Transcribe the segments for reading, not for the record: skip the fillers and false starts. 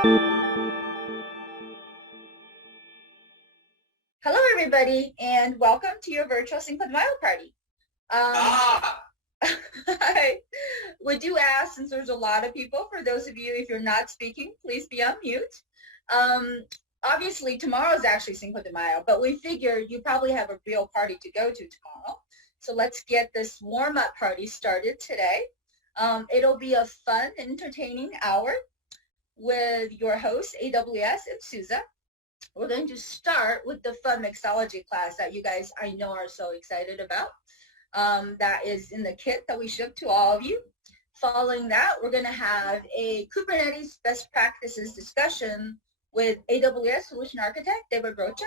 Hello, everybody, and welcome to your virtual Cinco de Mayo party. I would do ask, since there's a lot of people, for those of you, if you're not speaking, please be on mute. Obviously, tomorrow is actually Cinco de Mayo, but we figure you probably have a real party to go to tomorrow. So let's get this warm-up party started today. It'll be a fun, entertaining hour with your hosts, AWS and SUSE. We're going to start with the fun mixology class that you guys, I know, are so excited about. That is in the kit that we shipped to all of you. Following that, we're going to have a Kubernetes best practices discussion with AWS Solution Architect David Rocha,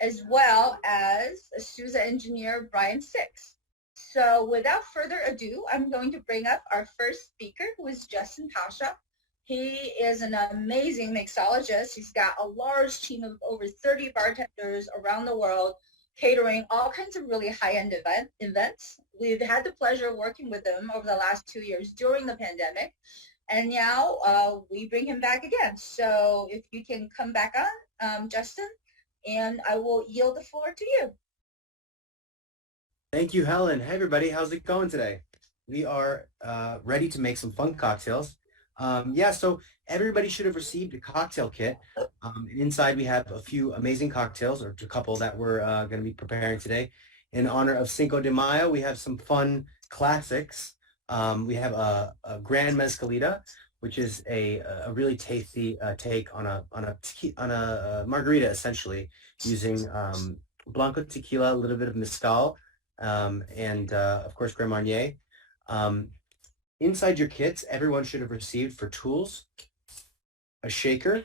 as well as a SUSE engineer, Brian Six. So without further ado, I'm going to bring up our first speaker, who is Justin Pasha. He is an amazing mixologist. He's got a large team of over 30 bartenders around the world, catering all kinds of really high-end events. We've had the pleasure of working with him over the last 2 years during the pandemic, and now we bring him back again. So if you can come back on, Justin, and I will yield the floor to you. Thank you, Helen. Hey, everybody. How's it going today? We are ready to make some fun cocktails. So everybody should have received a cocktail kit. Inside we have a few amazing cocktails, or a couple that we're going to be preparing today. In honor of Cinco de Mayo, we have some fun classics. We have a Grand Mezcalita, which is a really tasty take on a margarita, essentially, using Blanco tequila, a little bit of mezcal, and of course Grand Marnier. Inside your kits, everyone should have received for tools, a shaker,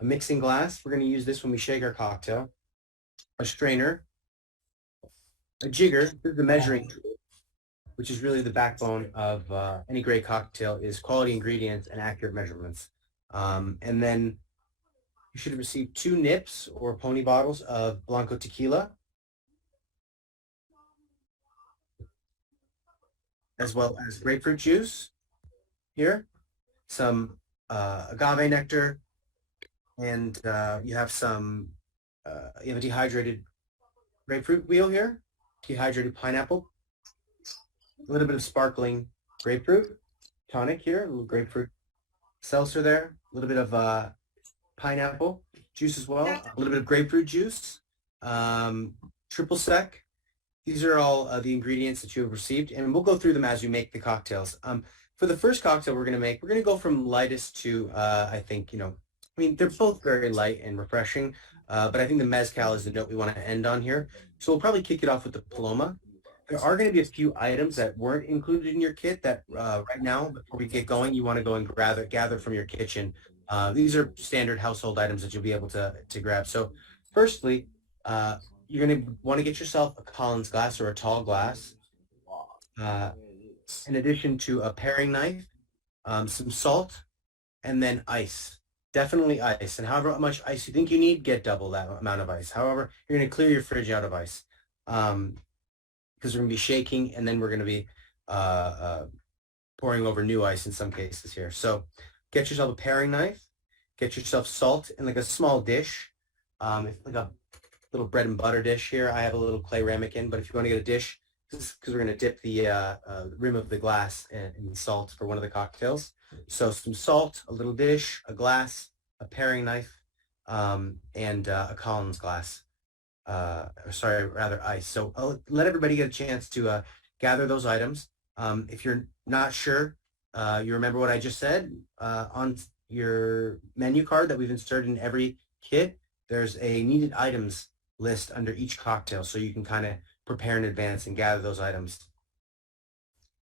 a mixing glass. We're going to use this when we shake our cocktail, a strainer, a jigger. This is the measuring tool, which is really the backbone of any great cocktail, is quality ingredients and accurate measurements. And then you should have received 2 nips or pony bottles of Blanco tequila, as well as grapefruit juice here, some agave nectar, and you have a dehydrated grapefruit wheel here, dehydrated pineapple, a little bit of sparkling grapefruit tonic here, a little grapefruit seltzer there, a little bit of pineapple juice as well, a little bit of grapefruit juice, triple sec. These are all the ingredients that you have received, and we'll go through them as we make the cocktails. For the first cocktail we're going to make, we're going to go from lightest to, I think, they're both very light and refreshing, but I think the mezcal is the note we want to end on here. So we'll probably kick it off with the Paloma. There are going to be a few items that weren't included in your kit that right now, before we get going, you want to go and gather from your kitchen. These are standard household items that you'll be able to grab. So firstly, you're going to want to get yourself a Collins glass or a tall glass, in addition to a paring knife, some salt, and then ice. Definitely ice. And however much ice you think you need, get double that amount of ice. However, you're going to clear your fridge out of ice, because we're going to be shaking, and then we're going to be pouring over new ice in some cases here. So get yourself a paring knife, get yourself salt in like a small dish, like a little bread and butter dish here. I have a little clay ramekin, but if you want to get a dish, because we're going to dip the rim of the glass in salt for one of the cocktails. So some salt, a little dish, a glass, a paring knife, and a Collins glass. Ice. So I'll let everybody get a chance to gather those items. If you're not sure, you remember what I just said, on your menu card that we've inserted in every kit, there's a needed items list under each cocktail, so you can kind of prepare in advance and gather those items.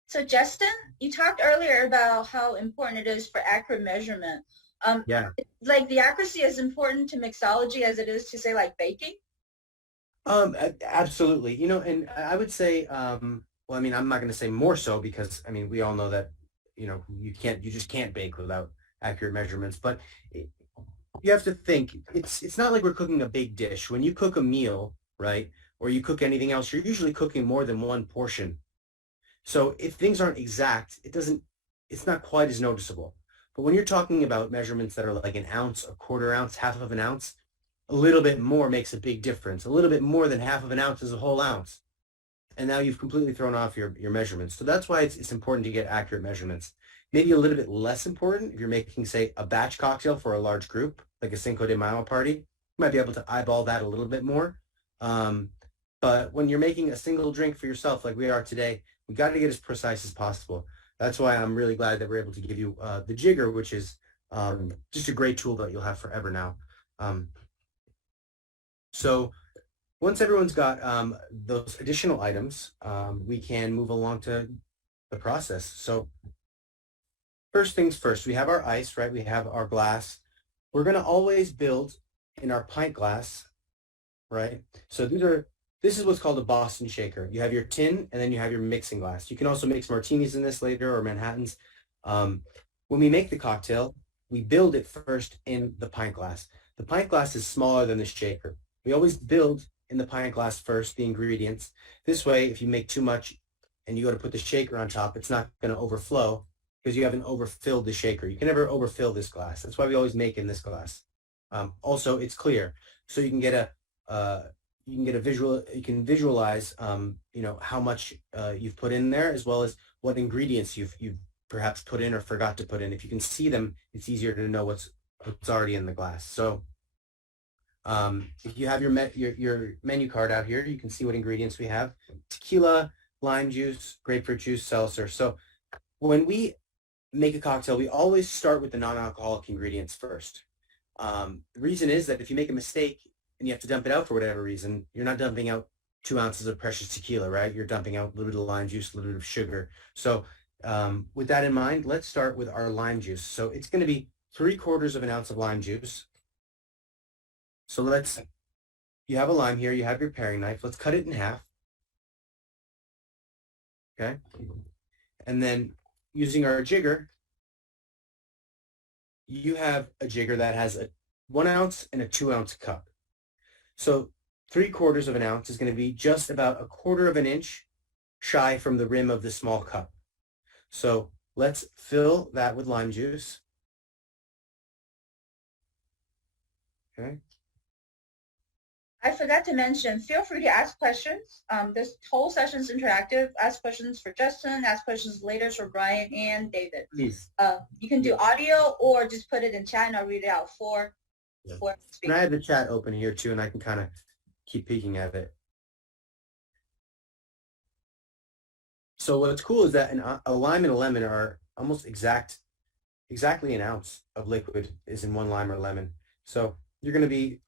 So Justin, you talked earlier about how important it is for accurate measurement. Yeah. Like the accuracy is important to mixology as it is to, say, like baking? Absolutely. And I would say, I'm not going to say more so, because, we all know that, you just can't bake without accurate measurements, but you have to think, it's not like we're cooking a big dish. When you cook a meal, right, or you cook anything else, you're usually cooking more than one portion. So if things aren't exact, it's not quite as noticeable. But when you're talking about measurements that are like an ounce, a quarter ounce, half of an ounce, a little bit more makes a big difference. A little bit more than half of an ounce is a whole ounce. And now you've completely thrown off your measurements. So that's why it's important to get accurate measurements. Maybe a little bit less important if you're making, say, a batch cocktail for a large group, like a Cinco de Mayo party. You might be able to eyeball that a little bit more. But when you're making a single drink for yourself, like we are today, we got to get as precise as possible. That's why I'm really glad that we're able to give you the jigger, which is just a great tool that you'll have forever now. So once everyone's got those additional items, we can move along to the process. So first things first, we have our ice, right? We have our glass. We're going to always build in our pint glass, right? So this is what's called a Boston shaker. You have your tin and then you have your mixing glass. You can also mix martinis in this later or Manhattans. When we make the cocktail, we build it first in the pint glass. The pint glass is smaller than the shaker. We always build in the pint glass first, the ingredients. This way, if you make too much and you go to put the shaker on top, it's not going to overflow because you haven't overfilled the shaker. You can never overfill this glass. That's why we always make in this glass. Also, it's clear, so you can get a visual. You can visualize, how much you've put in there, as well as what ingredients you've perhaps put in or forgot to put in. If you can see them, it's easier to know what's already in the glass. So if you have your menu card out here, you can see what ingredients we have: tequila, lime juice, grapefruit juice, seltzer. So when we make a cocktail, we always start with the non-alcoholic ingredients first. The reason is that if you make a mistake and you have to dump it out for whatever reason, you're not dumping out 2 ounces of precious tequila, right? You're dumping out a little bit of lime juice, a little bit of sugar. So with that in mind, let's start with our lime juice. So it's going to be 3/4 of an ounce of lime juice. So you have a lime here, you have your paring knife. Let's cut it in half. Okay. And then using our jigger, you have a jigger that has a 1 ounce and a 2 ounce cup. So 3/4 of an ounce is going to be just about 1/4 of an inch shy from the rim of the small cup. So let's fill that with lime juice. Okay. I forgot to mention, feel free to ask questions. This whole session is interactive. Ask questions for Justin, ask questions later for Brian and David. Please. You can do audio or just put it in chat and I'll read it out for And I have the chat open here too, and I can kind of keep peeking at it. So what's cool is that a lime and a lemon are almost exactly an ounce of liquid is in one lime or lemon. So you're going to be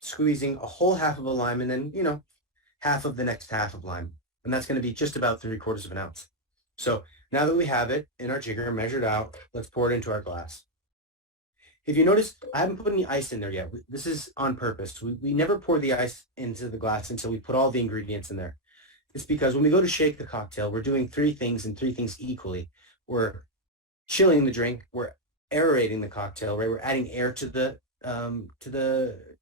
squeezing a whole half of a lime and then, half of the next half of lime. And that's going to be just about 3/4 of an ounce. So now that we have it in our jigger measured out, let's pour it into our glass. If you notice, I haven't put any ice in there yet. This is on purpose. We never pour the ice into the glass until we put all the ingredients in there. It's because when we go to shake the cocktail, we're doing 3 things and 3 things equally. We're chilling the drink, we're aerating the cocktail, right? We're adding air to the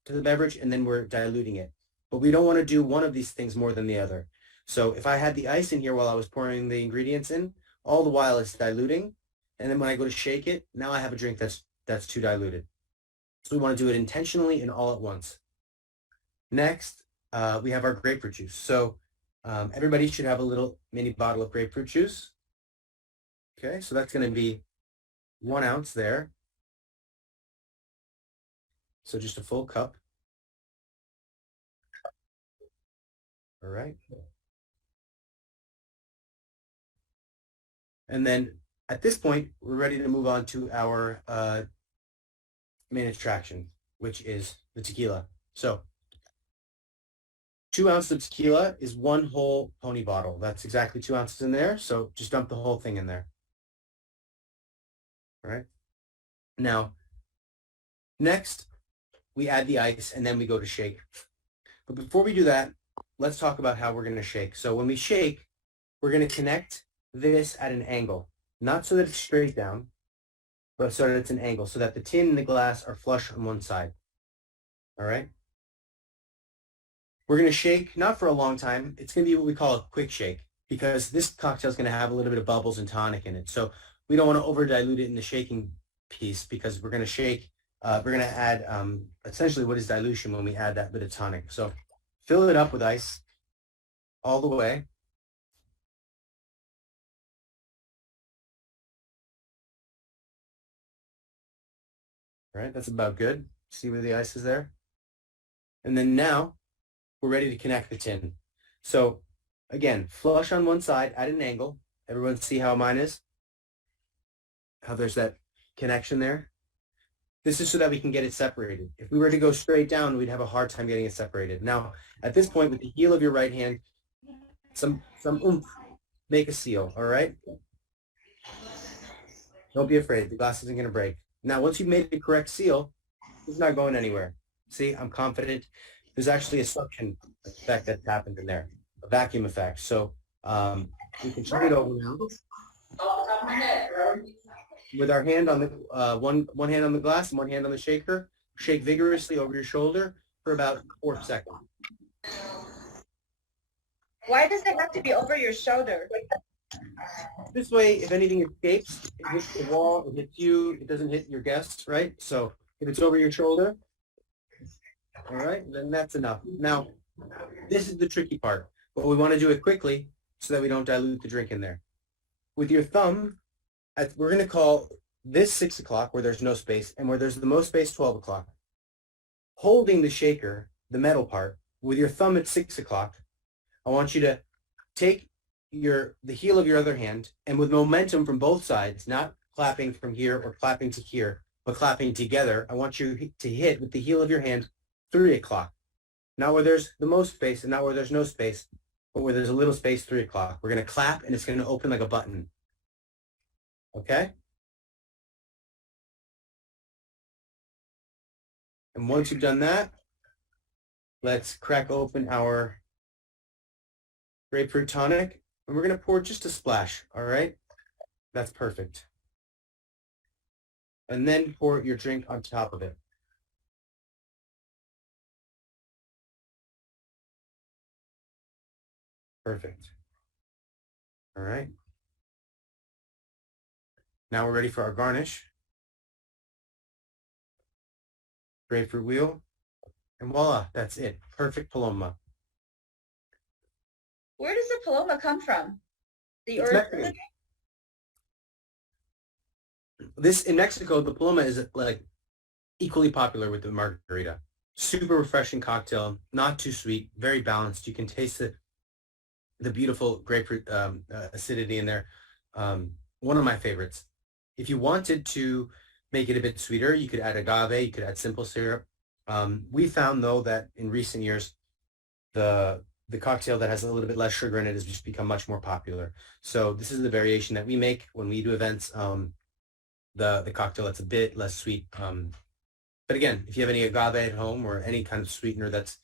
beverage, and then we're diluting it. But we don't want to do one of these things more than the other. So if I had the ice in here while I was pouring the ingredients in, all the while it's diluting, and then when I go to shake it, now I have a drink that's too diluted. So we want to do it intentionally and all at once. Next, we have our grapefruit juice. So everybody should have a little mini bottle of grapefruit juice. Okay, so that's going to be 1 ounce there. So just a full cup. All right. And then at this point, we're ready to move on to our main attraction, which is the tequila. So 2 ounces of tequila is 1 whole pony bottle. That's exactly 2 ounces in there. So just dump the whole thing in there. All right. Now, next, we add the ice and then we go to shake. But before we do that, let's talk about how we're going to shake. So when we shake, we're going to connect this at an angle, not so that it's straight down, but so that it's an angle, so that the tin and the glass are flush on one side. All right. We're going to shake, not for a long time. It's going to be what we call a quick shake, because this cocktail is going to have a little bit of bubbles and tonic in it. So we don't want to over dilute it in the shaking piece because we're going to shake, we're going to add essentially what is dilution when we add that bit of tonic. So fill it up with ice all the way. All right, that's about good. See where the ice is there? And then now we're ready to connect the tin. So again, flush on one side at an angle. Everyone see how mine is? How there's that connection there? This is so that we can get it separated. If we were to go straight down, we'd have a hard time getting it separated. Now, at this point, with the heel of your right hand, some oomph, make a seal, all right? Don't be afraid. The glass isn't going to break. Now, once you've made the correct seal, it's not going anywhere. See, I'm confident. There's actually a suction effect that's happened in there, a vacuum effect. So we can turn it over now. With our hand on the one hand on the glass and one hand on the shaker, shake vigorously over your shoulder for about 4 seconds. Why does it have to be over your shoulder? This way, if anything escapes, it hits the wall, it hits you, it doesn't hit your guests, right? So if it's over your shoulder, all right, then that's enough. Now, this is the tricky part, but we want to do it quickly so that we don't dilute the drink in there. With your thumb, we're going to call this 6 o'clock where there's no space, and where there's the most space, 12 o'clock. Holding the shaker, the metal part, with your thumb at 6 o'clock, I want you to take the heel of your other hand, and with momentum from both sides, not clapping from here or clapping to here, but clapping together, I want you to hit with the heel of your hand 3 o'clock. Not where there's the most space and not where there's no space, but where there's a little space, 3 o'clock. We're going to clap, and it's going to open like a button. Okay? And once you've done that, let's crack open our grapefruit tonic, and we're going to pour just a splash, all right? That's perfect. And then pour your drink on top of it. Perfect. All right. Now we're ready for our garnish. Grapefruit wheel, and voila, that's it. Perfect Paloma. Where does the Paloma come from? The It's Mexican. This in Mexico, the Paloma is like equally popular with the margarita. Super refreshing cocktail, not too sweet, very balanced. You can taste the beautiful grapefruit acidity in there. One of my favorites. If you wanted to make it a bit sweeter, you could add agave, you could add simple syrup. We found though that in recent years, the cocktail that has a little bit less sugar in it has just become much more popular. So this is the variation that we make when we do events. The cocktail that's a bit less sweet. But again, if you have any agave at home or any kind of sweetener that's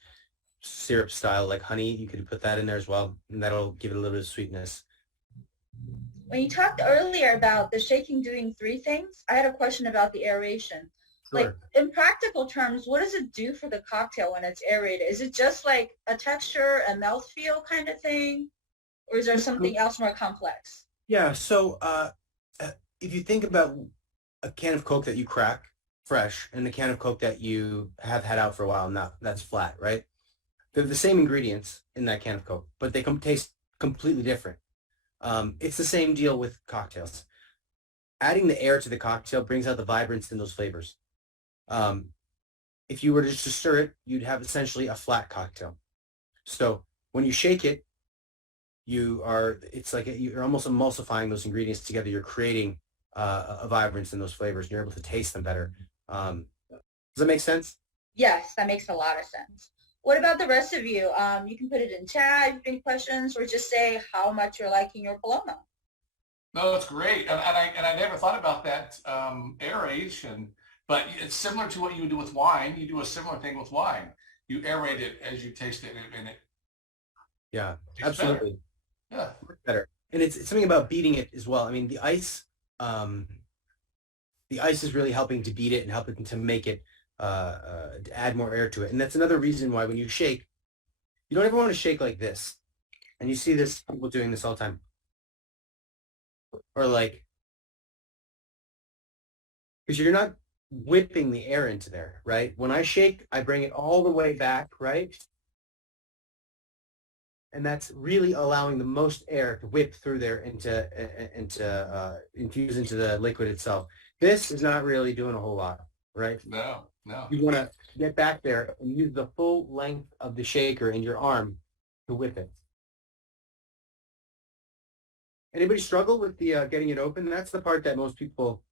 syrup style like honey, you could put that in there as well, and that'll give it a little bit of sweetness. When you talked earlier about the shaking doing 3 things, I had a question about the aeration. Sure. Like in practical terms, what does it do for the cocktail when it's aerated? Is it just like a texture, a mouthfeel kind of thing? Or is there something else more complex? Yeah, so if you think about a can of Coke that you crack fresh and a can of Coke that you have had out for a while, now that's flat, right? They're the same ingredients in that can of Coke, but they taste completely different. It's the same deal with cocktails. Adding the air to the cocktail brings out the vibrance in those flavors. If you were to just stir it, you'd have essentially a flat cocktail. So when you shake it, it's like you're almost emulsifying those ingredients together. You're creating a vibrance in those flavors. You're able to taste them better. Does that make sense? Yes, that makes a lot of sense. What about the rest of you? You can put it in chat if you have any questions, or just say how much you're liking your Paloma. No, that's great. And I never thought about that aeration, but it's similar to what you would do with wine. You do a similar thing with wine. You aerate it as you taste it, and it Yeah, absolutely. Better. Yeah, better. And it's something about beating it as well. I mean, the ice is really helping to beat it and helping to make it to add more air to it. And that's another reason why when you shake, you don't ever want to shake like this. And you see this people doing this all the time. Or like because you're not whipping the air into there, right? When I shake, I bring it all the way back, right? And that's really allowing the most air to whip through there into infuse into the liquid itself. This is not really doing a whole lot, right? No, no. You want to get back there and use the full length of the shaker in your arm to whip it. Anybody struggle with the getting it open? That's the part that most people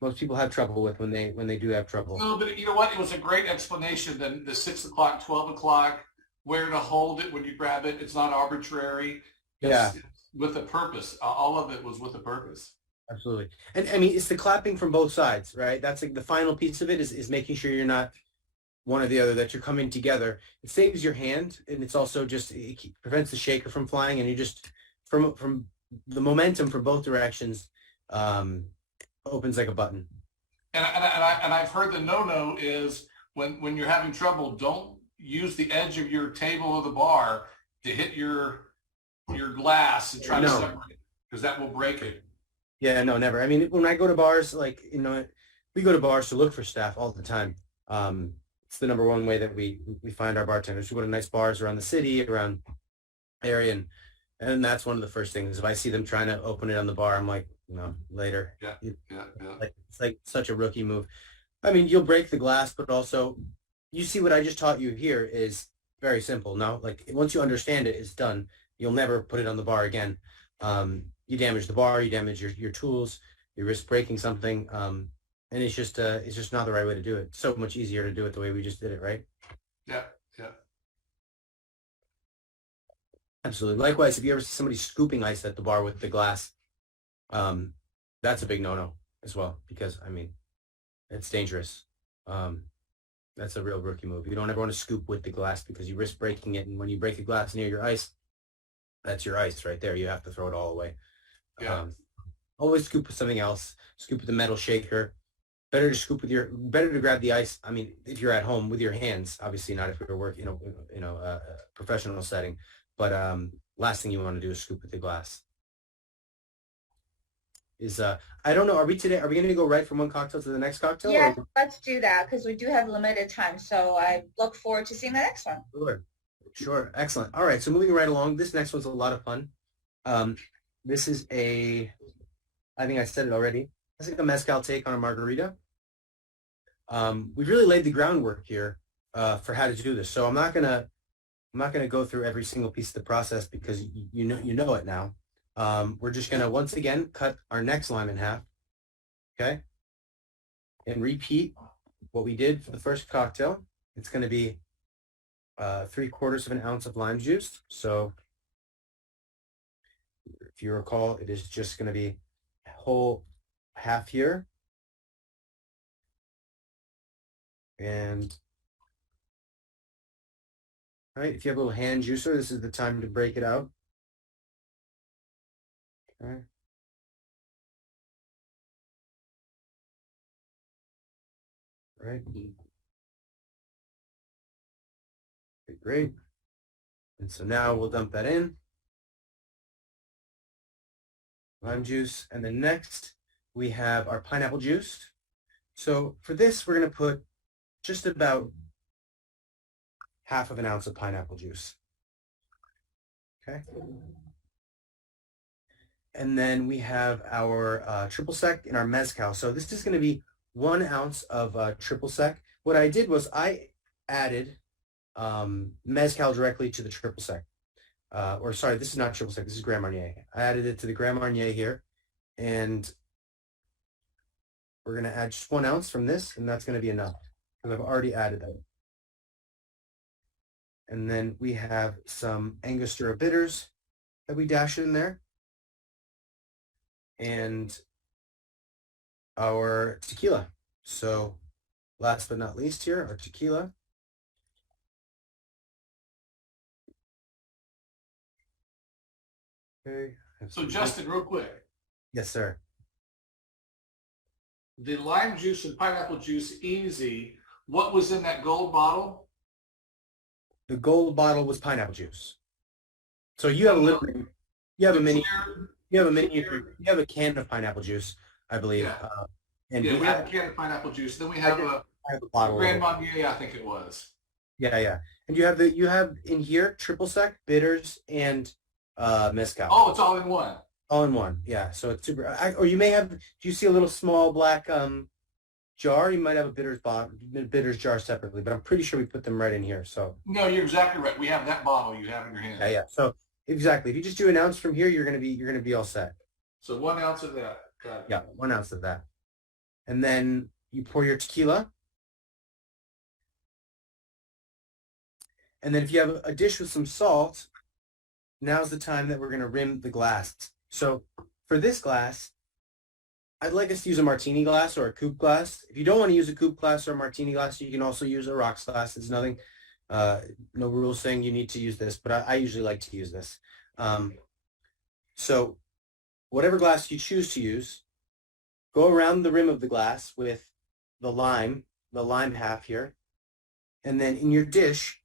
have trouble with when they do have trouble. No, but you know what? It was a great explanation. Then the 6 o'clock, 12 o'clock, where to hold it when you grab it. It's not arbitrary. Yeah. It's with a purpose. All of it was with a purpose. Absolutely. And I mean, it's the clapping from both sides, right? That's like the final piece of it is making sure you're not one or the other, that you're coming together. It saves your hand, and it's also just, it prevents the shaker from flying, and you just, from the momentum from both directions, opens like a button. And I've heard the no is when you're having trouble, don't use the edge of your table or the bar to hit your glass and try to separate it, because that will break it. Yeah, no, never. I mean, when I go to bars, like, you know, we go to bars to look for staff all the time. It's the number one way that we find our bartenders. We go to nice bars around the city, around area, and that's one of the first things. If I see them trying to open it on the bar, I'm like, no, later. Yeah. Like, it's like such a rookie move. I mean, you'll break the glass, but also you see what I just taught you here is very simple. Now, like, once you understand it, it's done. You'll never put it on the bar again. You damage the bar, you damage your tools, you risk breaking something, and it's just not the right way to do it. It's so much easier to do it the way we just did it, right? Yeah. Absolutely. Likewise, if you ever see somebody scooping ice at the bar with the glass, that's a big no-no as well, because I mean, it's dangerous. That's a real rookie move. You don't ever want to scoop with the glass because you risk breaking it, and when you break a glass near your ice, that's your ice right there. You have to throw it all away. Yeah. Always scoop with something else. Scoop with the metal shaker. Better to grab the ice. I mean, if you're at home with your hands, obviously not if you're working, a professional setting. But last thing you want to do is scoop with the glass. I don't know. Are we going to go right from one cocktail to the next cocktail? Yeah, let's do that because we do have limited time. So I look forward to seeing the next one. Sure. Excellent. All right. So moving right along, this next one's a lot of fun. This is I think I said it already. It's like a mezcal take on a margarita. We've really laid the groundwork here for how to do this. So I'm not gonna go through every single piece of the process because you know it now. We're just gonna once again cut our next lime in half. Okay. And repeat what we did for the first cocktail. It's gonna be 3/4 of an ounce of lime juice. So if you recall, it is just going to be a whole half here. And right, if you have a little hand juicer, this is the time to break it out. Okay. Right. Okay, great. And so now we'll dump that in. Lime juice. And then next we have our pineapple juice. So for this, we're going to put just about 1/2 ounce of pineapple juice. Okay. And then we have our triple sec in our mezcal. So this is going to be 1 ounce of triple sec. What I did was I added mezcal directly to the triple sec. Or sorry, this is not triple sec, this is Grand Marnier. I added it to the Grand Marnier here, and we're going to add just 1 ounce from this, and that's going to be enough because I've already added that. And then we have some Angostura bitters that we dash in there, and our tequila. So last but not least here, our tequila. Okay. So Justin, real quick. Yes, sir. The lime juice and pineapple juice, easy. What was in that gold bottle? The gold bottle was pineapple juice. So you have a little, you have a can of pineapple juice, I believe. Yeah. And Yeah, we we have have, a can of pineapple juice. Then we I have just- a I have a bottle. Grand Marnier, I think it was. Yeah. And you have in here triple sec, bitters, and mezcal. Oh, it's all in one. All in one. Yeah. So it's super. Or you may have. Do you see a little small black jar? You might have a bitters jar separately, but I'm pretty sure we put them right in here. So No, you're exactly right. We have that bottle you have in your hand. yeah. So exactly. If you just do an ounce from here, you're gonna be all set. So 1 ounce of that. Got it. Yeah, 1 ounce of that. And then you pour your tequila. And then if you have a dish with some salt, now's the time that we're going to rim the glass. So for this glass, I'd like us to use a martini glass or a coupe glass. If you don't want to use a coupe glass or a martini glass, you can also use a rocks glass. There's nothing, no rules saying you need to use this, but I usually like to use this. So whatever glass you choose to use, go around the rim of the glass with the lime half here. And then in your dish,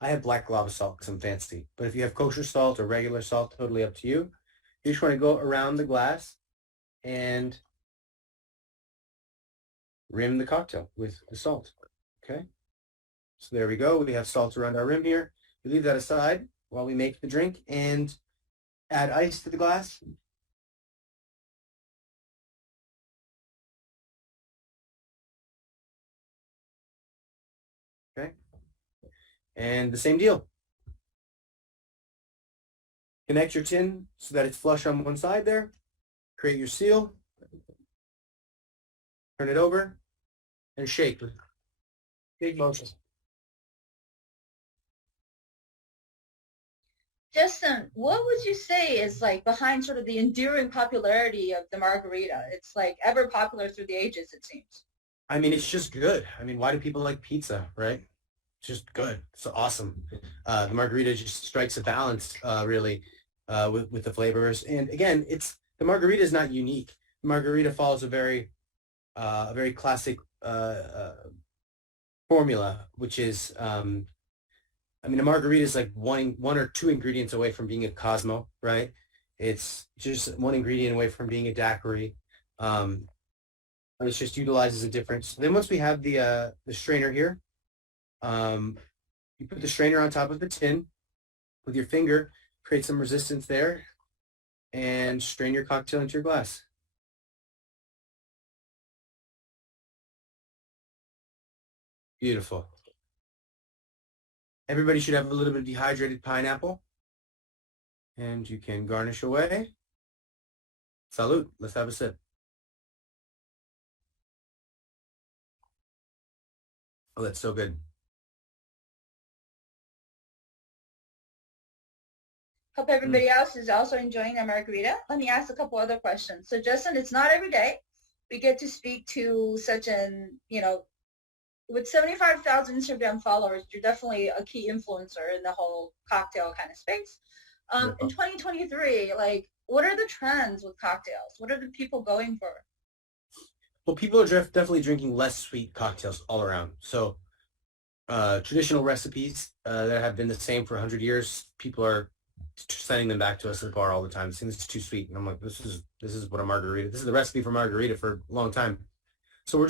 I have black lava salt because I'm fancy. But if you have kosher salt or regular salt, totally up to you. You just want to go around the glass and rim the cocktail with the salt. Okay. So there we go. We have salt around our rim here. We leave that aside while we make the drink and add ice to the glass. Okay. And the same deal. Connect your tin so that it's flush on one side there. Create your seal. Turn it over and shake with big motion. Justin, what would you say is like behind sort of the enduring popularity of the margarita? It's like ever popular through the ages, it seems. I mean, it's just good. I mean, why do people like pizza, right? It's just good. It's awesome. The margarita just strikes a balance, really, with the flavors. And again, the margarita is not unique. The margarita follows a very classic formula, which is, I mean, a margarita is like one or two ingredients away from being a Cosmo, right? It's just one ingredient away from being a daiquiri. It just utilizes a difference. Then once we have the strainer here, you put the strainer on top of the tin with your finger, create some resistance there, and strain your cocktail into your glass. Beautiful. Everybody should have a little bit of dehydrated pineapple. And you can garnish away. Salud. Let's have a sip. Oh, that's so good. Hope everybody else is also enjoying their margarita. Let me ask a couple other questions. So Justin, it's not every day we get to speak to such an, with 75,000 Instagram followers, you're definitely a key influencer in the whole cocktail kind of space. In 2023, like, what are the trends with cocktails? What are the people going for? Well, people are definitely drinking less sweet cocktails all around. So traditional recipes that have been the same for 100 years, people are sending them back to us at the bar all the time. Saying this is too sweet. And I'm like, this is what a margarita, this is the recipe for margarita for a long time. So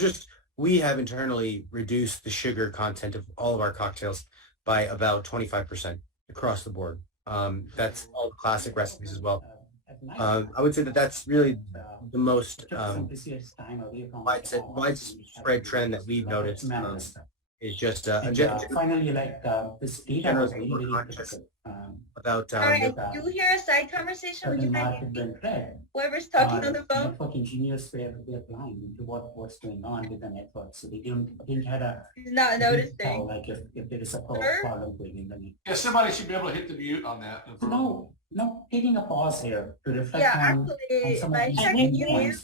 we have internally reduced the sugar content of all of our cocktails by about 25% across the board. That's all the classic recipes as well. I would say that's really the most widespread trend that we've noticed is just finally, like this data was really about All right, do you hear a side conversation? Would you mind whoever's talking on the phone? network engineers were blind into what's going on with the network, so they didn't have a He's not noticing. like if there is a Sir? problem going in the network. Yeah, somebody should be able to hit the mute on that. No, taking a pause here to reflect Yeah, on actually, some my of the second points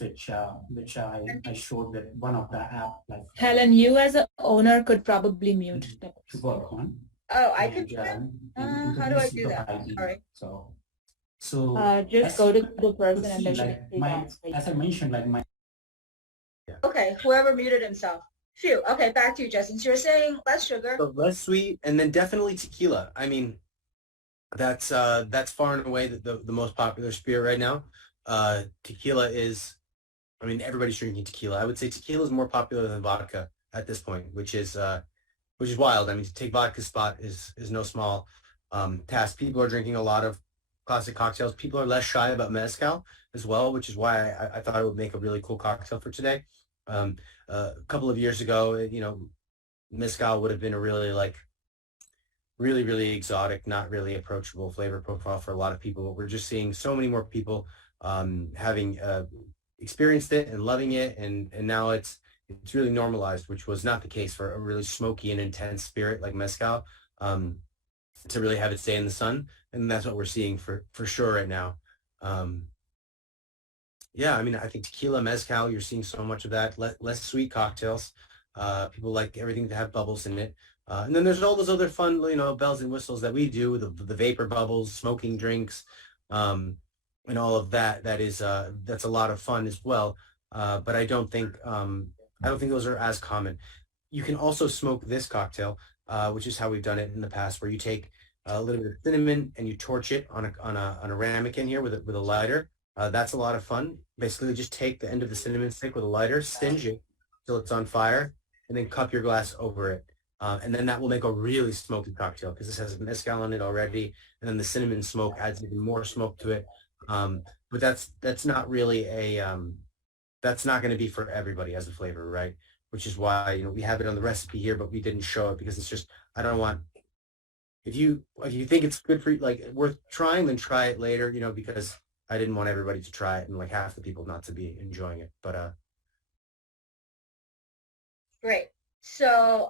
which I showed with one of the app like Helen, you as an owner could probably mute them. to work on. Oh, I can And, do that? and How do I introduce do that? the ID. Sorry. So Just go to the person and see, then like as I mentioned, like my Okay, whoever muted himself. Phew. Okay, back to you, Justin. So you're saying less sugar. So less sweet, and then definitely tequila. I mean, that's far and away the most popular spirit right now. Tequila is I mean, everybody's drinking tequila. I would say tequila is more popular than vodka at this point, which is wild. I mean, to take vodka's spot is no small task. People are drinking a lot of classic cocktails. People are less shy about mezcal as well, which is why I thought it would make a really cool cocktail for today. A couple of years ago, mezcal would have been a really really exotic, not really approachable flavor profile for a lot of people. But we're just seeing so many more people having experienced it and loving it, and now it's really normalized, which was not the case for a really smoky and intense spirit like mezcal. To really have it stay in the sun, and that's what we're seeing for sure right now. Yeah, I mean, I think tequila, mezcal, you're seeing so much of that. Less sweet cocktails. People like everything to have bubbles in it. And then there's all those other fun, bells and whistles that we do, the vapor bubbles, smoking drinks, and all of that. That's a lot of fun as well. But I don't think those are as common. You can also smoke this cocktail, which is how we've done it in the past, where you take a little bit of cinnamon and you torch it on a ramekin here with a lighter. That's a lot of fun. Basically, just take the end of the cinnamon stick with a lighter, singe it till it's on fire, and then cup your glass over it. And then that will make a really smoky cocktail because this has mezcal in it already, and then the cinnamon smoke adds even more smoke to it. But that's not really that's not going to be for everybody as a flavor, right? Which is why we have it on the recipe here, but we didn't show it because it's just I don't want. If you think it's good for you, like worth trying, then try it later. Because I didn't want everybody to try it and like half the people not to be enjoying it. But Great. So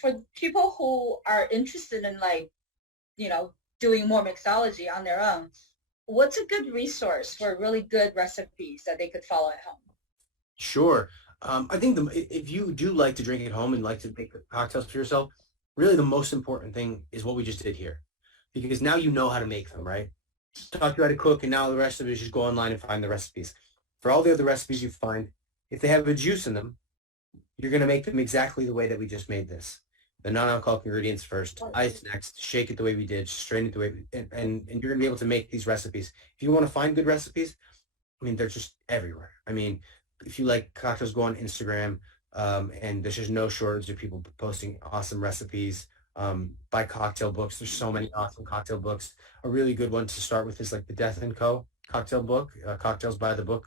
for people who are interested in doing more mixology on their own, what's a good resource for really good recipes that they could follow at home? Sure. I think if you do like to drink at home and like to make cocktails for yourself, really the most important thing is what we just did here, because now you know how to make them, right? Taught you how to cook, and now the rest of it is just go online and find the recipes. For all the other recipes you find, if they have a juice in them, you're going to make them exactly the way that we just made this. The non-alcoholic ingredients first, ice next, shake it the way we did, strain it the way, and you're going to be able to make these recipes. If you want to find good recipes, I mean, they're just everywhere. I mean, if you like cocktails, go on Instagram, and there's just no shortage of people posting awesome recipes. Buy cocktail books. There's so many awesome cocktail books. A really good one to start with is like the Death & Co. cocktail book, Cocktails by the Book.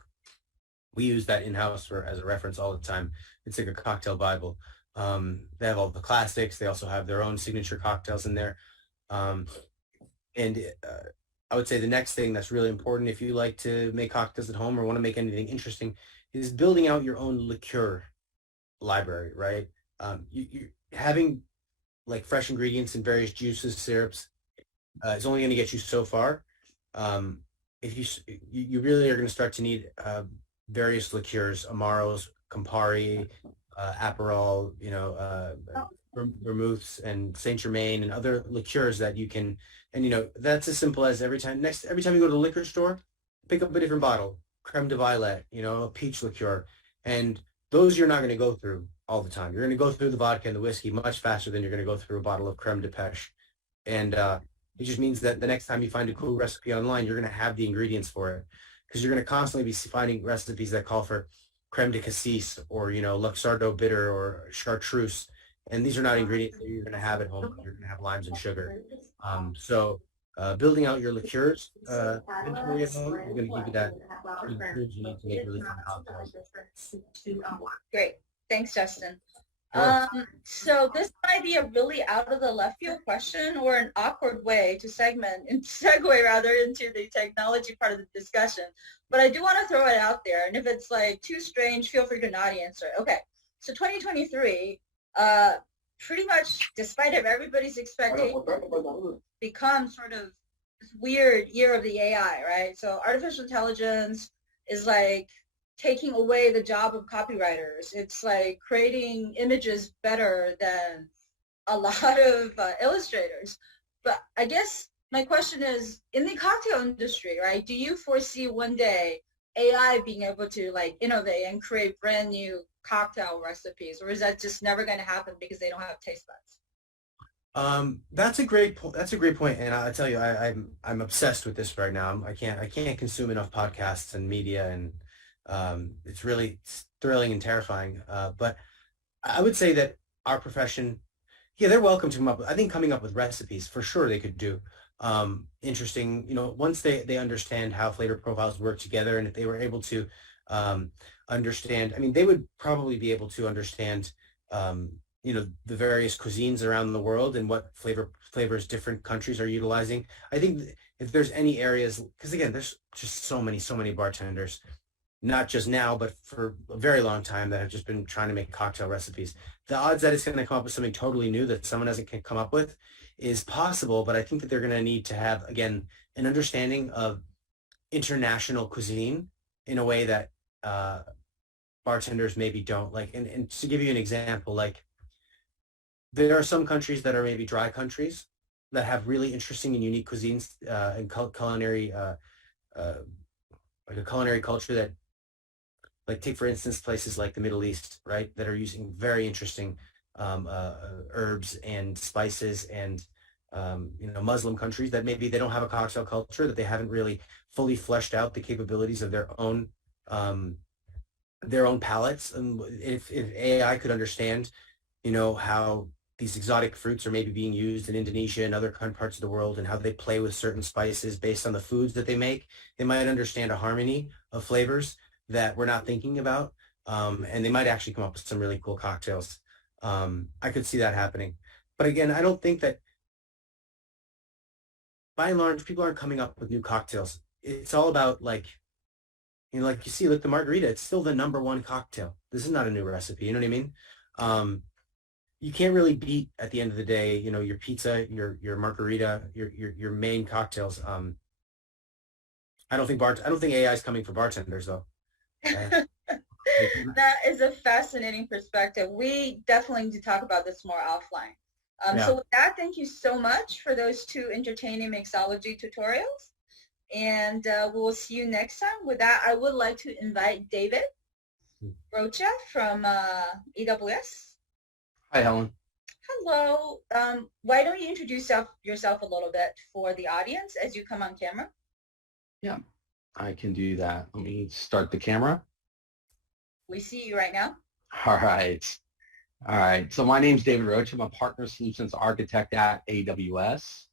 We use that in-house as a reference all the time. It's like a cocktail Bible. They have all the classics. They also have their own signature cocktails in there. I would say the next thing that's really important if you like to make cocktails at home or want to make anything interesting is building out your own liqueur library, right? You having like fresh ingredients and various juices, syrups, is only going to get you so far. If you really are going to start to need various liqueurs, Amaros, Campari, Aperol, vermouths and Saint Germain and other liqueurs that you can, and that's as simple as every time you go to the liquor store, pick up a different bottle, creme de violet, a peach liqueur, and those you're not going to go through all the time. You're going to go through the vodka and the whiskey much faster than you're going to go through a bottle of creme de pêche. And it just means that the next time you find a cool recipe online, you're going to have the ingredients for it, because you're going to constantly be finding recipes that call for creme de cassis or, Luxardo bitter or chartreuse. And these are not ingredients that you're going to have at home. You're going to have limes and sugar. So building out your liqueurs inventory at home is going to give you that encourage you to make really fun cocktails. Great. Thanks, Justin. So this might be a really out of the left field question or an awkward way to segue rather into the technology part of the discussion, but I do want to throw it out there. And if it's like too strange, feel free to not answer. Okay. So 2023, pretty much despite of everybody's expectations, becomes sort of this weird year of the AI, right? So artificial intelligence is like taking away the job of copywriters. It's like creating images better than a lot of illustrators. But I guess my question is, in the cocktail industry, right, do you foresee one day AI being able to like innovate and create brand new cocktail recipes, or is that just never going to happen because they don't have taste buds? That's a great point, and I tell you, I'm obsessed with this right now. I can't consume enough podcasts and media and It's really thrilling and terrifying. But I would say that our profession, yeah, they're welcome to come up with, I think coming up with recipes for sure they could do. Interesting, once they understand how flavor profiles work together, and if they were able to understand, I mean, they would probably be able to understand, the various cuisines around the world and what flavors different countries are utilizing. I think if there's any areas, because again, there's just so many bartenders, not just now, but for a very long time, that have just been trying to make cocktail recipes. The odds that it's going to come up with something totally new that someone hasn't come up with is possible, but I think that they're going to need to have, again, an understanding of international cuisine in a way that bartenders maybe don't. Like, and to give you an example, like there are some countries that are maybe dry countries that have really interesting and unique cuisines and culinary, like a culinary culture that, like, take for instance places like the Middle East, right, that are using very interesting herbs and spices, and Muslim countries that maybe they don't have a cocktail culture, that they haven't really fully fleshed out the capabilities of their own palates. And if AI could understand, how these exotic fruits are maybe being used in Indonesia and other parts of the world, and how they play with certain spices based on the foods that they make, they might understand a harmony of flavors that we're not thinking about. And they might actually come up with some really cool cocktails. I could see that happening. But again, I don't think that, by and large, people aren't coming up with new cocktails. It's all about, like, like you see, like the margarita, it's still the #1 cocktail. This is not a new recipe. You know what I mean? You can't really beat, at the end of the day, your pizza, your margarita, your main cocktails. I don't think AI is coming for bartenders though. That is a fascinating perspective. We definitely need to talk about this more offline. Yeah. So with that, thank you so much for those 2 entertaining mixology tutorials. And we'll see you next time. With that, I would like to invite David Rocha from AWS. Hi, Helen. Hello. Why don't you introduce yourself a little bit for the audience as you come on camera? Yeah, I can do that. Let me start the camera. We see you right now. All right. All right. So my name's David Roach. I'm a Partner Solutions Architect at AWS.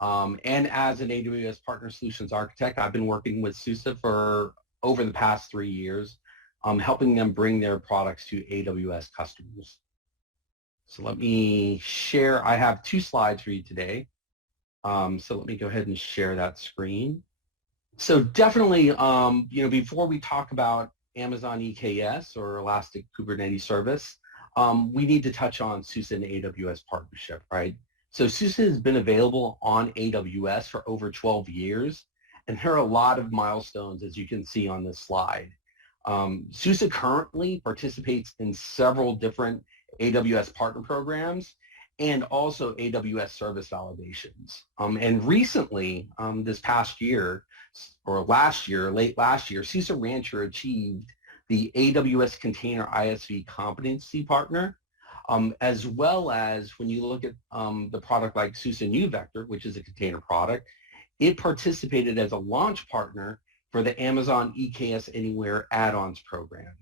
And as an AWS Partner Solutions Architect, I've been working with SUSE for over the past 3 years, helping them bring their products to AWS customers. So let me share. I have 2 slides for you today. So let me go ahead and share that screen. So definitely, before we talk about Amazon EKS or Elastic Kubernetes Service, we need to touch on SUSE and AWS partnership, right? So SUSE has been available on AWS for over 12 years, and there are a lot of milestones, as you can see on this slide. SUSE currently participates in several different AWS partner programs and also AWS service validations. And recently, this past year, or late last year, SUSE Rancher achieved the AWS Container ISV Competency Partner, as well as when you look at the product like SUSE NuVector, which is a container product, it participated as a launch partner for the Amazon EKS Anywhere add-ons program.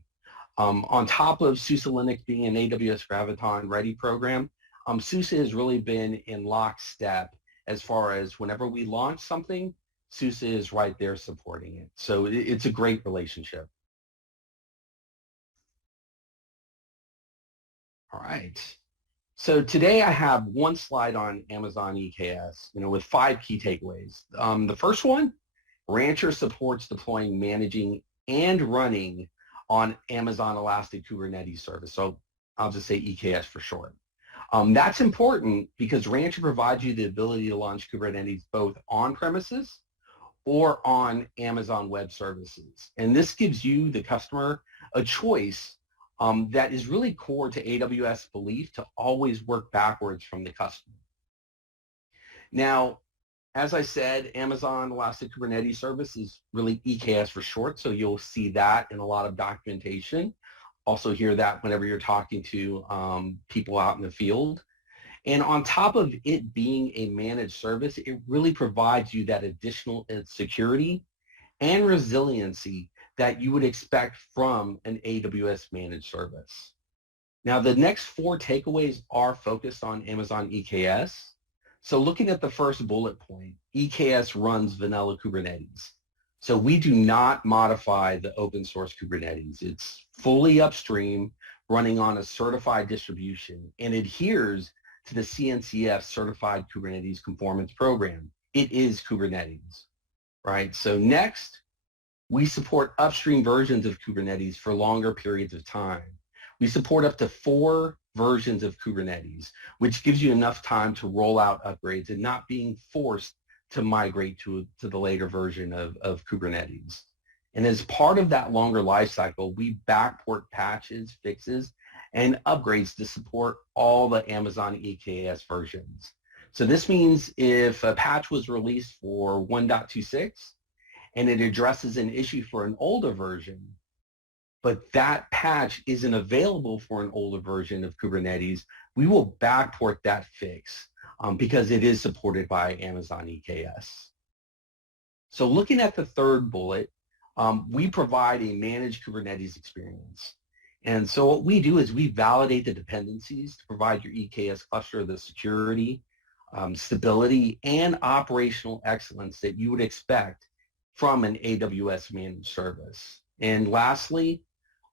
On top of SUSE Linux being an AWS Graviton Ready program, SUSE has really been in lockstep as far as whenever we launch something, SUSE is right there supporting it. So it's a great relationship. All right. So today I have 1 slide on Amazon EKS, with 5 key takeaways. The first one, Rancher supports deploying, managing, and running on Amazon Elastic Kubernetes Service. So I'll just say EKS for short. That's important because Rancher provides you the ability to launch Kubernetes both on premises or on Amazon Web Services. And this gives you, the customer, a choice that is really core to AWS belief to always work backwards from the customer. Now, as I said, Amazon Elastic Kubernetes Service is really EKS for short, so you'll see that in a lot of documentation. Also hear that whenever you're talking to people out in the field. And on top of it being a managed service, it really provides you that additional security and resiliency that you would expect from an AWS managed service. Now, the next 4 takeaways are focused on Amazon EKS. So looking at the first bullet point, EKS runs vanilla Kubernetes. So we do not modify the open source Kubernetes. It's fully upstream, running on a certified distribution, and adheres to the CNCF Certified Kubernetes Conformance Program. It is Kubernetes, right? So next, we support upstream versions of Kubernetes for longer periods of time. We support up to 4 versions of Kubernetes, which gives you enough time to roll out upgrades and not being forced to migrate to the later version of Kubernetes. And as part of that longer life cycle, we backport patches, fixes, and upgrades to support all the Amazon EKS versions. So this means if a patch was released for 1.26 and it addresses an issue for an older version, but that patch isn't available for an older version of Kubernetes, we will backport that fix because it is supported by Amazon EKS. So looking at the third bullet, we provide a managed Kubernetes experience. And so what we do is we validate the dependencies to provide your EKS cluster the security, stability, and operational excellence that you would expect from an AWS managed service. And lastly,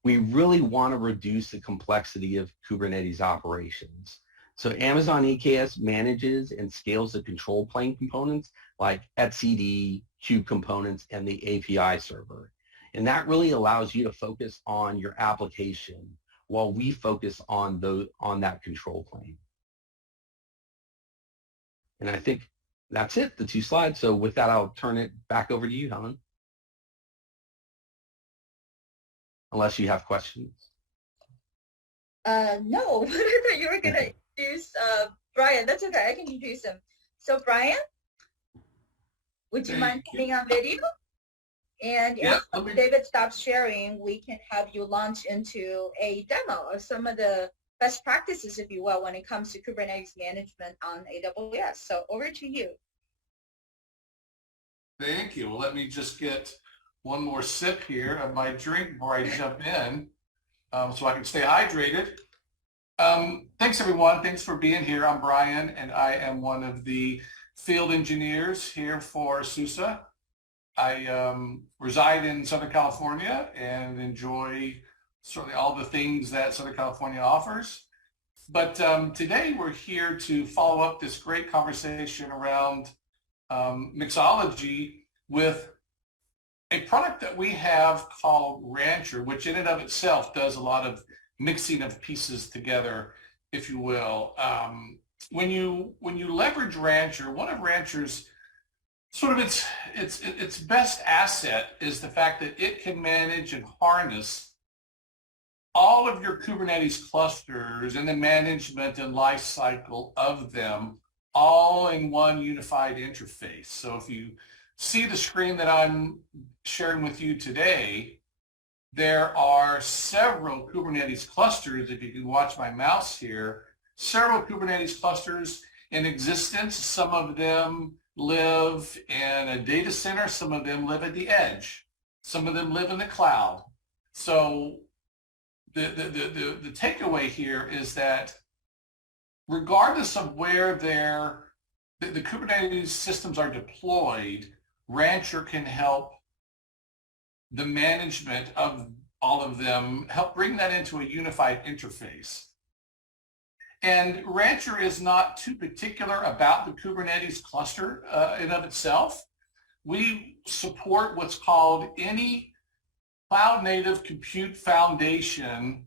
we really want to reduce the complexity of Kubernetes operations. So Amazon EKS manages and scales the control plane components like etcd, kube components, and the API server. And that really allows you to focus on your application while we focus on that control plane. And I think that's it, the 2 slides. So with that, I'll turn it back over to you, Helen. Unless you have questions. No, I thought you were going to introduce Brian. That's okay, I can introduce him. So Brian, would you mind putting on video? And if David stops sharing, we can have you launch into a demo of some of the best practices, if you will, when it comes to Kubernetes management on AWS. So over to you. Thank you. Well, let me just get one more sip here of my drink before I jump in so I can stay hydrated. Thanks, everyone. Thanks for being here. I'm Brian, and I am one of the field engineers here for SUSE. I reside in Southern California and enjoy certainly all the things that Southern California offers. But today we're here to follow up this great conversation around Mixology with a product that we have called Rancher, which in and of itself does a lot of mixing of pieces together, if you will. When you leverage Rancher, one of Rancher's sort of its best asset is the fact that it can manage and harness all of your Kubernetes clusters and the management and life cycle of them all in one unified interface. So if you see the screen that I'm sharing with you today, there are several Kubernetes clusters, if you can watch my mouse here, several Kubernetes clusters in existence. Some of them live in a data center, some of them live at the edge, some of them live in the cloud. So the takeaway here is that regardless of where the Kubernetes systems are deployed, Rancher can help the management of all of them, help bring that into a unified interface. And Rancher is not too particular about the Kubernetes cluster in of itself. We support what's called any Cloud Native Compute Foundation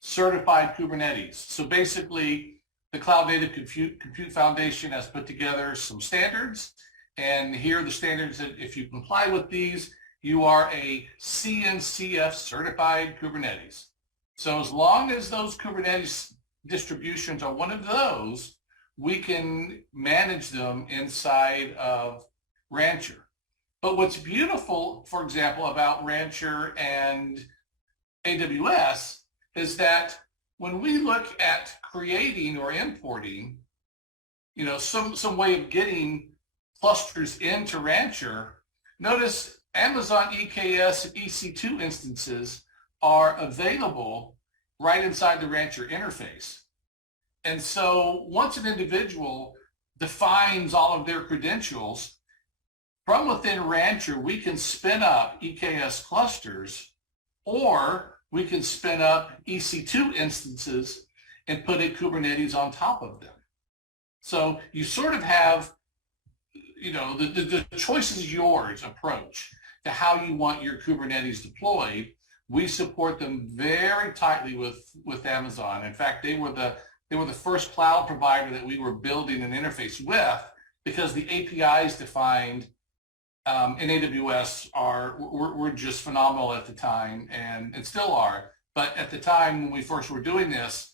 certified Kubernetes. So basically, the Cloud Native Compute Foundation has put together some standards, and here are the standards that if you comply with these, you are a CNCF certified Kubernetes. So as long as those Kubernetes distributions are one of those, we can manage them inside of Rancher. But what's beautiful, for example, about Rancher and AWS is that when we look at creating or importing, some way of getting clusters into Rancher, notice Amazon EKS and EC2 instances are available right inside the Rancher interface. And so once an individual defines all of their credentials, from within Rancher, we can spin up EKS clusters, or we can spin up EC2 instances and put a Kubernetes on top of them. So you sort of have, you know, the choice is yours approach to how you want your Kubernetes deployed. We support them very tightly with Amazon. In fact, they were the first cloud provider that we were building an interface with, because the APIs defined in AWS were just phenomenal at the time, and still are. But at the time when we first were doing this,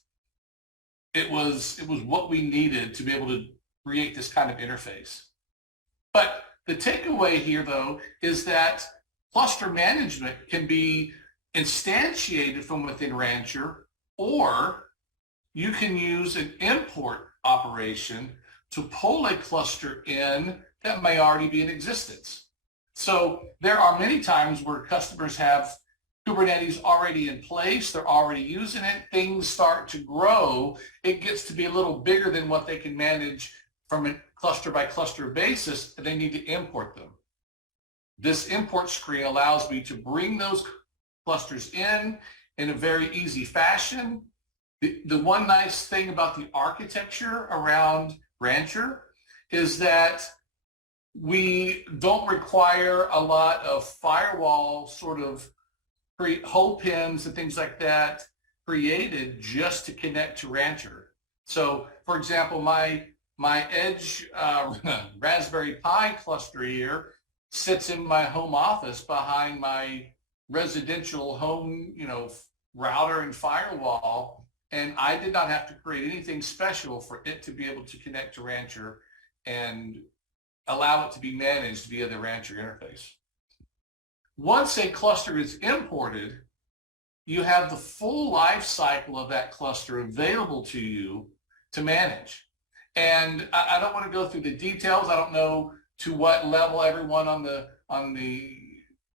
it was what we needed to be able to create this kind of interface. But the takeaway here, though, is that cluster management can be instantiated from within Rancher, or you can use an import operation to pull a cluster in that may already be in existence. So there are many times where customers have Kubernetes already in place, they're already using it, things start to grow, it gets to be a little bigger than what they can manage from a cluster by cluster basis, and they need to import them. This import screen allows me to bring those clusters in a very easy fashion. The one nice thing about the architecture around Rancher is that we don't require a lot of firewall sort of hole pins and things like that created just to connect to Rancher. So, for example, my Edge Raspberry Pi cluster here sits in my home office behind my residential home, you know, router and firewall, and I did not have to create anything special for it to be able to connect to Rancher and allow it to be managed via the Rancher interface. Once a cluster is imported, you have the full life cycle of that cluster available to you to manage. And I don't want to go through the details. I don't know to what level everyone on the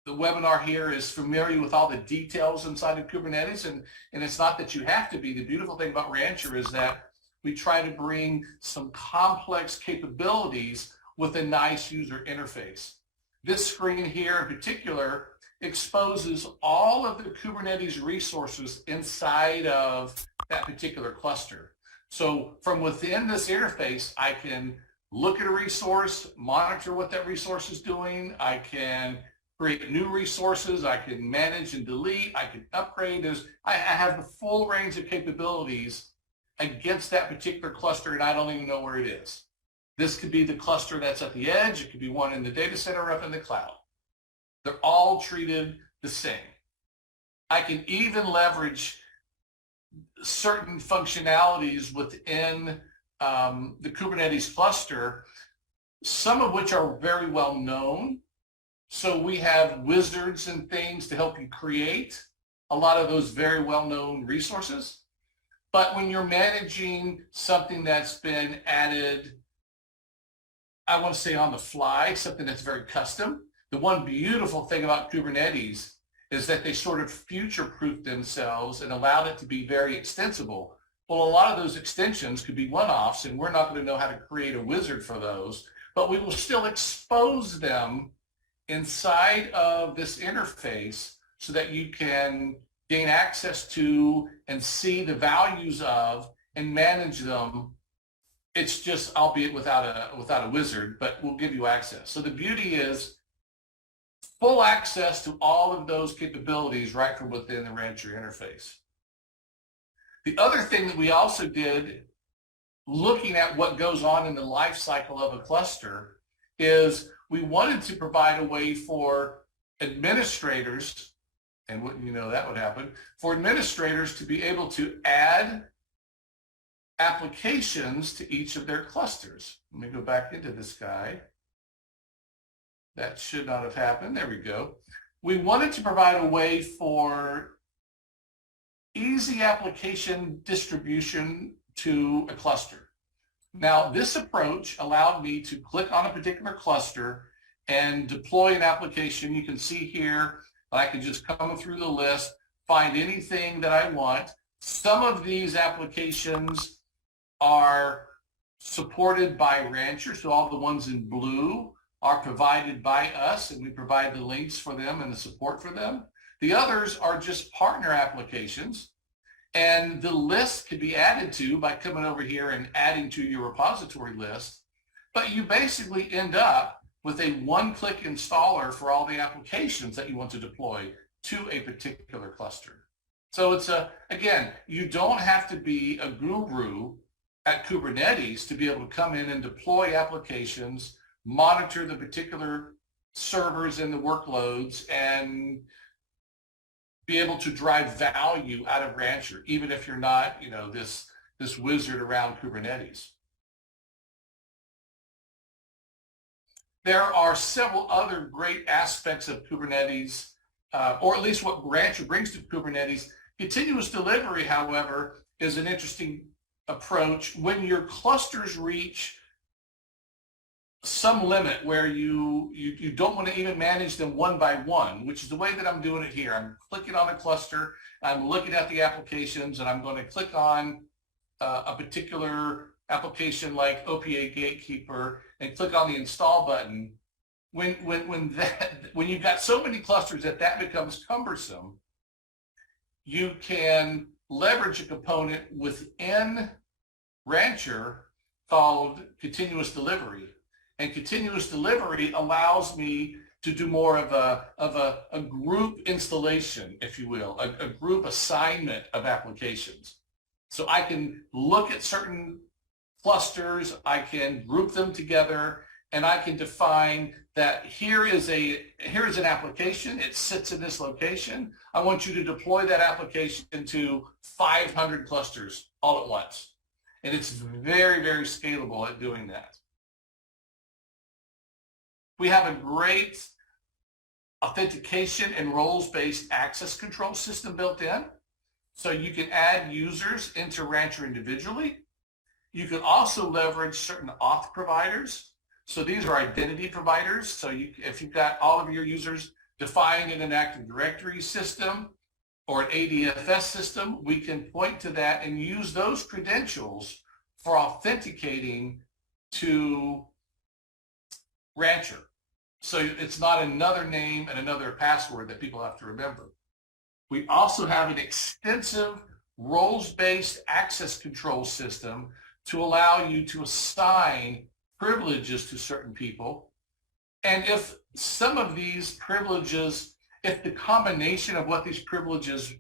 webinar here is familiar with all the details inside of Kubernetes, and it's not that you have to be. The beautiful thing about Rancher is that we try to bring some complex capabilities with a nice user interface. This screen here in particular exposes all of the Kubernetes resources inside of that particular cluster. So from within this interface, I can look at a resource, monitor what that resource is doing. I can create new resources. I can manage and delete. I can upgrade. I have the full range of capabilities against that particular cluster, and I don't even know where it is. This could be the cluster that's at the edge. It could be one in the data center or up in the cloud. They're all treated the same. I can even leverage certain functionalities within the Kubernetes cluster, some of which are very well known. So we have wizards and things to help you create a lot of those very well-known resources. But when you're managing something that's been added, I want to say on the fly, something that's very custom, the one beautiful thing about Kubernetes is that they sort of future-proof themselves and allowed it to be very extensible. Well, a lot of those extensions could be one-offs, and we're not going to know how to create a wizard for those, but we will still expose them inside of this interface so that you can gain access to and see the values of and manage them. It's just, albeit without a wizard, but we'll give you access. So the beauty is full access to all of those capabilities right from within the Rancher interface. The other thing that we also did, looking at what goes on in the life cycle of a cluster, is we wanted to provide a way for administrators, and wouldn't you know that would happen, for administrators to be able to add applications to each of their clusters. Let me go back into this guy. That should not have happened. There we go. We wanted to provide a way for easy application distribution to a cluster. Now, this approach allowed me to click on a particular cluster and deploy an application. You can see here, I can just come through the list, find anything that I want. Some of these applications are supported by Rancher, so all the ones in blue are provided by us, and we provide the links for them and the support for them. The others are just partner applications, and the list can be added to by coming over here and adding to your repository list. But you basically end up with a one-click installer for all the applications that you want to deploy to a particular cluster. So it's again, you don't have to be a guru at Kubernetes to be able to come in and deploy applications, monitor the particular servers and the workloads, and be able to drive value out of Rancher, even if you're not, this wizard around Kubernetes. There are several other great aspects of Kubernetes, or at least what Rancher brings to Kubernetes. Continuous delivery, however, is an interesting approach when your clusters reach some limit where you don't want to even manage them one by one, which is the way that I'm doing it here. I'm clicking on a cluster, I'm looking at the applications, and I'm going to click on a particular application like OPA Gatekeeper and click on the install button. When you've got so many clusters that becomes cumbersome, you can leverage a component within Rancher called continuous delivery. And continuous delivery allows me to do more of a group installation, if you will, a group assignment of applications. So I can look at certain clusters, I can group them together, and I can define that here is an application, it sits in this location. I want you to deploy that application to 500 clusters all at once. And it's very, very scalable at doing that. We have a great authentication and roles-based access control system built in. So you can add users into Rancher individually. You can also leverage certain auth providers. So these are identity providers. So if you've got all of your users defined in an Active Directory system or an ADFS system, we can point to that and use those credentials for authenticating to Rancher. So it's not another name and another password that people have to remember. We also have an extensive roles-based access control system to allow you to assign privileges to certain people. And if some of these privileges, if the combination of what these privileges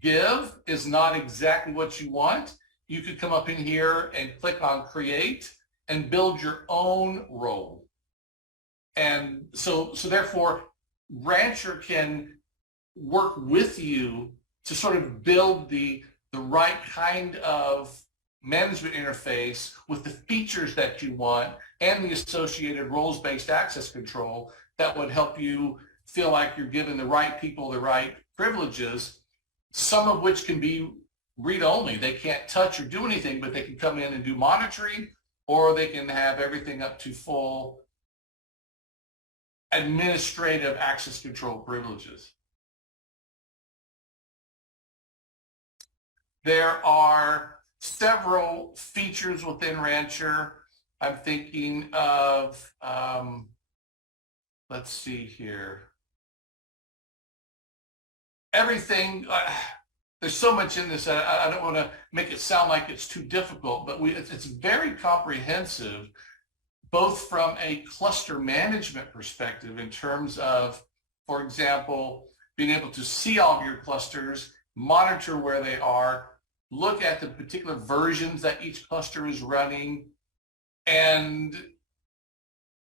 give is not exactly what you want, you could come up in here and click on create and build your own role. And so therefore, Rancher can work with you to sort of build the right kind of management interface with the features that you want and the associated roles-based access control that would help you feel like you're giving the right people the right privileges, some of which can be read-only. They can't touch or do anything, but they can come in and do monitoring, or they can have everything up to full administrative access control privileges. There are several features within Rancher. I'm thinking of, let's see here. Everything, there's so much in this, I don't want to make it sound like it's too difficult, but it's very comprehensive, both from a cluster management perspective in terms of, for example, being able to see all of your clusters, monitor where they are, look at the particular versions that each cluster is running, and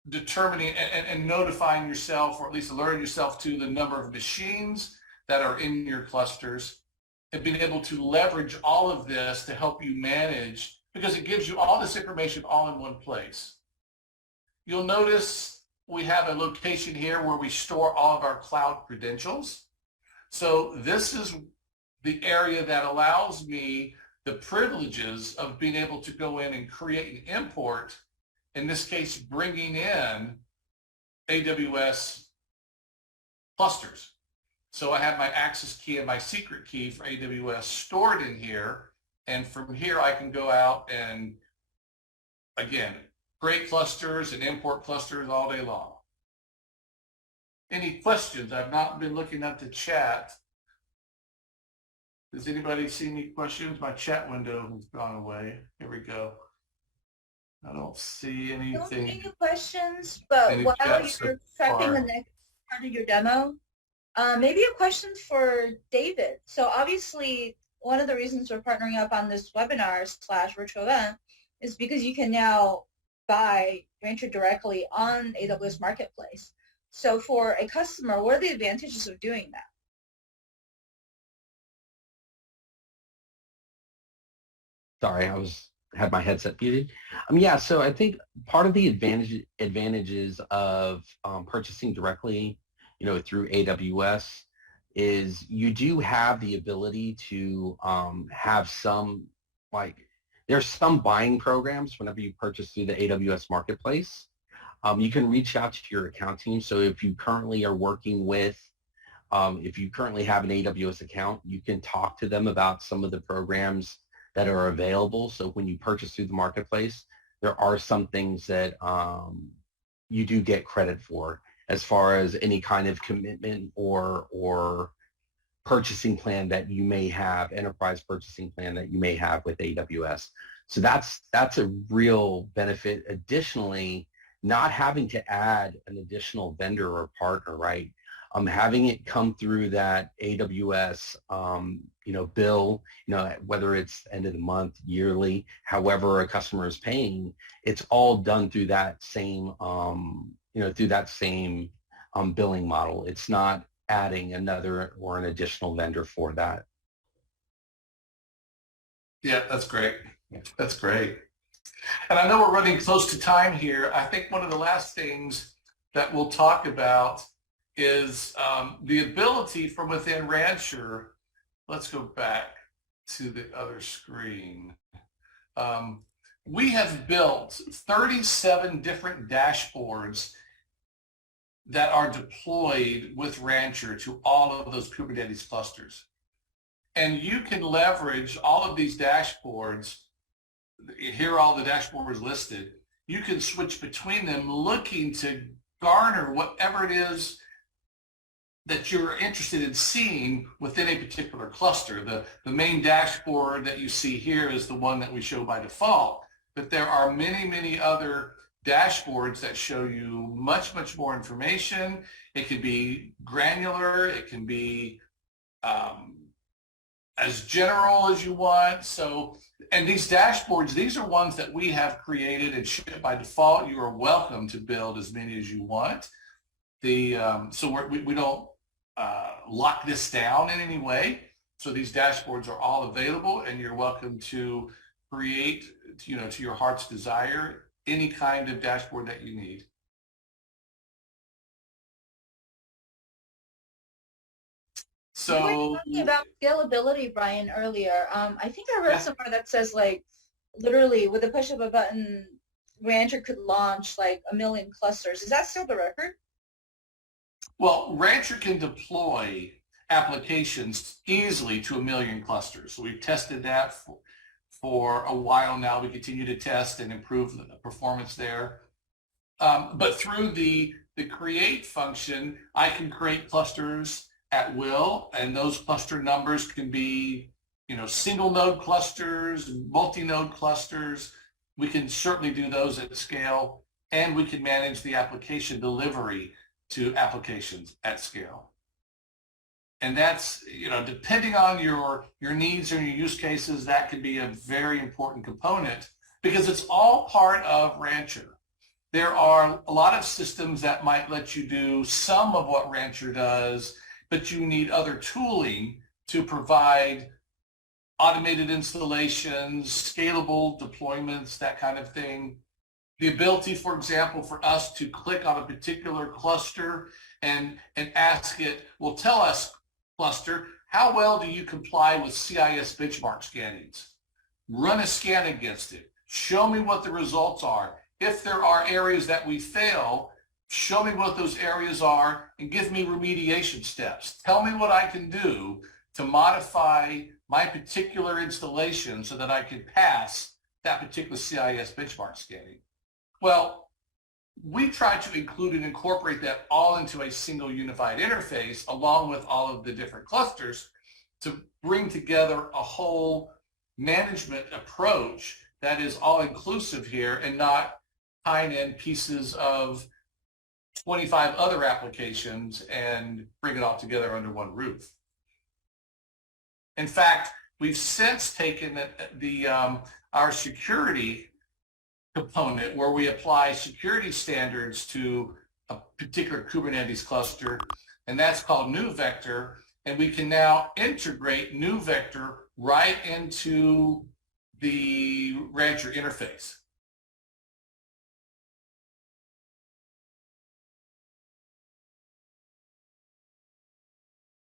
determining and notifying yourself, or at least alerting yourself to the number of machines that are in your clusters, and being able to leverage all of this to help you manage, because it gives you all this information all in one place. You'll notice we have a location here where we store all of our cloud credentials. So this is the area that allows me the privileges of being able to go in and create and import, in this case, bringing in AWS clusters. So I have my access key and my secret key for AWS stored in here. And from here, I can go out and, again, create clusters and import clusters all day long. Any questions? I've not been looking at the chat. Does anybody see any questions? My chat window has gone away. Here we go. I don't see Don't see anything. any questions, but Any while chats you're so prepping far? the next part of your demo, maybe a question for David. So obviously, one of the reasons we're partnering up on this webinar / virtual event is because you can now buy Rancher directly on AWS Marketplace. So for a customer, what are the advantages of doing that? Sorry, had my headset muted. Yeah, so I think part of the advantages of purchasing directly, through AWS is you do have the ability to have some, there's some buying programs whenever you purchase through the AWS Marketplace. You can reach out to your account team. So if you currently are working with, if you currently have an AWS account, you can talk to them about some of the programs that are available. So when you purchase through the marketplace, there are some things that you do get credit for as far as any kind of commitment or purchasing plan that you may have, enterprise purchasing plan that you may have with AWS. So that's a real benefit. Additionally, not having to add an additional vendor or partner, right? Having it come through that AWS, bill, whether it's end of the month, yearly, however a customer is paying, it's all done through that same, billing model. It's not adding another or an additional vendor for that. Yeah, that's great. That's great. And I know we're running close to time here. I think one of the last things that we'll talk about is the ability from within Rancher. Let's go back to the other screen. We have built 37 different dashboards that are deployed with Rancher to all of those Kubernetes clusters. And you can leverage all of these dashboards. Here are all the dashboards listed. You can switch between them looking to garner whatever it is that you're interested in seeing within a particular cluster. The main dashboard that you see here is the one that we show by default, but there are many, many other dashboards that show you much, much more information. It can be granular, it can be as general as you want. So, and these dashboards, these are ones that we have created and shipped by default. You are welcome to build as many as you want. So we don't lock this down in any way. So these dashboards are all available, and you're welcome to create, to your heart's desire, any kind of dashboard that you need. So you were talking about scalability, Brian, earlier. I think I read somewhere that says, like, literally with the push of a button, Rancher could launch like 1 million clusters. Is that still the record? Well, Rancher can deploy applications easily to 1 million clusters. So we've tested that for a while now. We continue to test and improve the performance there. But through the create function, I can create clusters at will, and those cluster numbers can be, single node clusters, multi-node clusters. We can certainly do those at scale, and we can manage the application delivery to applications at scale. And that's, depending on your needs and your use cases, that can be a very important component because it's all part of Rancher. There are a lot of systems that might let you do some of what Rancher does, but you need other tooling to provide automated installations, scalable deployments, that kind of thing. The ability, for example, for us to click on a particular cluster and ask it, well, tell us, cluster, how well do you comply with CIS benchmark scannings? Run a scan against it. Show me what the results are. If there are areas that we fail, show me what those areas are, and give me remediation steps. Tell me what I can do to modify my particular installation so that I can pass that particular CIS benchmark scanning. Well, we try to include and incorporate that all into a single unified interface along with all of the different clusters to bring together a whole management approach that is all inclusive here and not tying in pieces of 25 other applications and bring it all together under one roof. In fact, we've since taken our security component where we apply security standards to a particular Kubernetes cluster, and that's called NuVector, and we can now integrate NuVector right into the Rancher interface.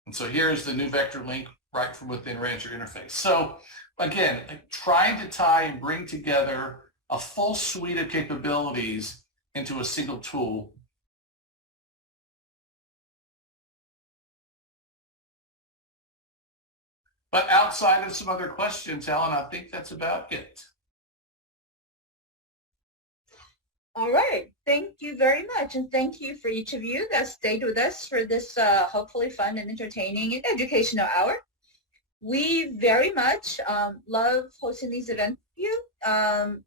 And so here's the NuVector link right from within Rancher interface. So again, trying to tie and bring together a full suite of capabilities into a single tool. But outside of some other questions, Alan, I think that's about it. All right. Thank you very much. And thank you for each of you that stayed with us for this hopefully fun and entertaining and educational hour. We very much love hosting these events with you.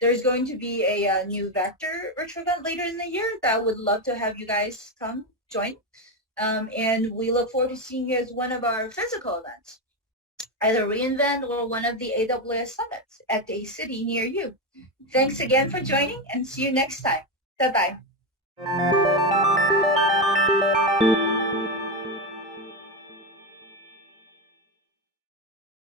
There's going to be a new Vector virtual event later in the year that I would love to have you guys come join. And we look forward to seeing you as one of our physical events, either reInvent or one of the AWS summits at a city near you. Thanks again for joining and see you next time. Bye-bye.